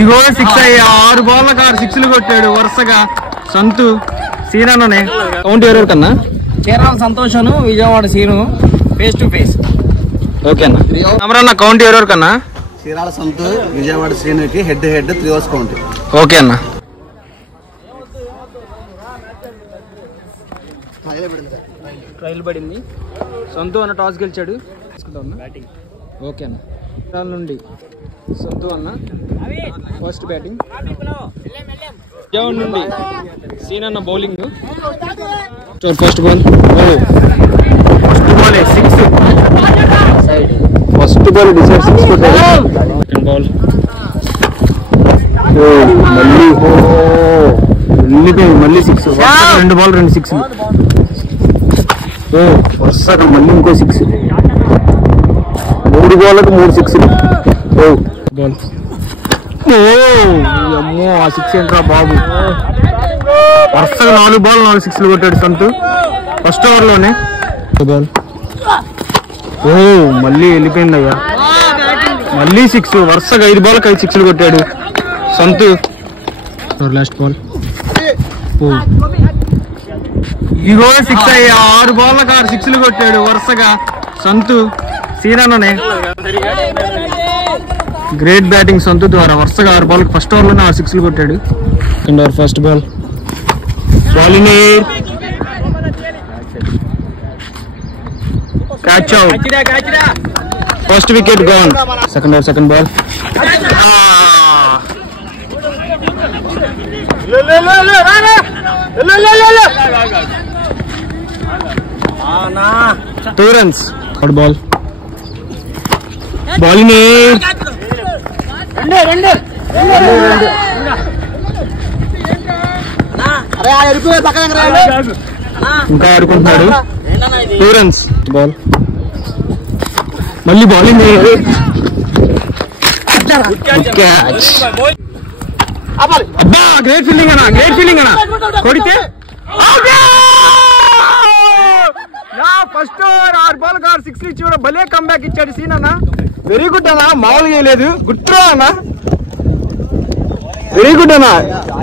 ఇగో 6 అయ్యా 6 బాళ్ళకి 6 సిక్స్లు కొట్టాడు వరుసగా సంతు సీనానే. కౌంట్ ఎవరెవరు కన్నా? Chirala Santosh Anu Vijayawada Seenu face to face. Okay అన్న. అమరన్న కౌంట్ ఎవరెవరు కన్నా? చీరాల సంతు విజయవాడ సీనుకి హెడ్ 3 ఓవర్స్ కౌంట్. ఓకే అన్న. ట్రైల్ పడింది. సంతు అన్న టాస్ గెలిచాడు. ఓకే అన్న. చీరాల నుండి సంతు అన్న ఫస్ట్ బ్యాటింగ్. విజయవాడ నుండి సీన్ అన్న bowling. First ball 6. First ball decide 6 కొట్టాడు. సెకండ్ బాల్ మళ్ళీ 6. 2 బాల్ 2 6. వరుసగా మళ్ళీ ఇంకో 6. 3 బాల్లకు 3 6. బాల్ అమ్మో ఆ 6 ఏంట్రా బాబు. వరుసగా 4 బాల్ 4 సిక్స్లు కొట్టాడు సంతు ఫస్ట్ ఓవర్ లోనే. బాల్ మళ్ళీ వెళ్ళిపోయింది అయ్యా. మళ్ళీ 6. వరుసగా 5 బాల్కి 5 సిక్స్లు కొట్టాడు సంతు. లాస్ట్ బాల్ ఇగో 6 అయ్యా 6 బాల్కి 6 సిక్స్లు కొట్టాడు వరుసగా సంతు సీనానే. గ్రేట్ బ్యాటింగ్ సంతు ద్వారా వరుసగా 6 బాల్కి ఫస్ట్ ఓవర్ లోనే 6 సిక్స్లు కొట్టాడు. Second over first ball catch out. First wicket gone. Second over second ball two runs. Third ball bowling ఇంకా ఆడుకుంటున్నాడు. 2 రన్స్. బాల్ మళ్ళీ బౌలింగ్ క్యాచ్. అబ్బా గ్రేట్ ఫీల్డింగ్ అన్నా, గ్రేట్ ఫీల్డింగ్ అన్నా. కొడితే ఫస్ట్ ఓవర్ 6 బాల్కి 6 సిక్స్లు ఇచ్చి కూడా భలే కంబ్యాక్ ఇచ్చాడు సీన్ అన్న. వెరీ గుడ్ అన్నా, మామూలుగా లేదు. గుడ్ అన్నా, వెరీ గుడ్ అన్నా,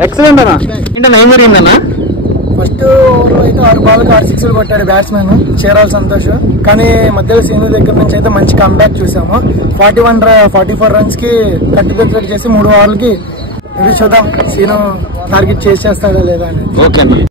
ఎక్సలెంట్ అన్నా. ఏంటన్నా ఏం జరిగిందన్నా? ఫస్ట్ ఓవర్ లో అయితే 6 బాల్కి 6 సిక్స్లు కొట్టాడు బ్యాట్స్మెన్ చీరాల సంతోష్. కానీ మధ్యలో సీను దగ్గర నుంచి అయితే మంచి కంబ్యాక్ చూసాము. 44 రన్స్ కి కట్టుబెట్టు చేసి 3 ఓవర్లకి చూద్దాం సీను టార్గెట్ చేసేస్తాడా లేదా అని. ఓకే.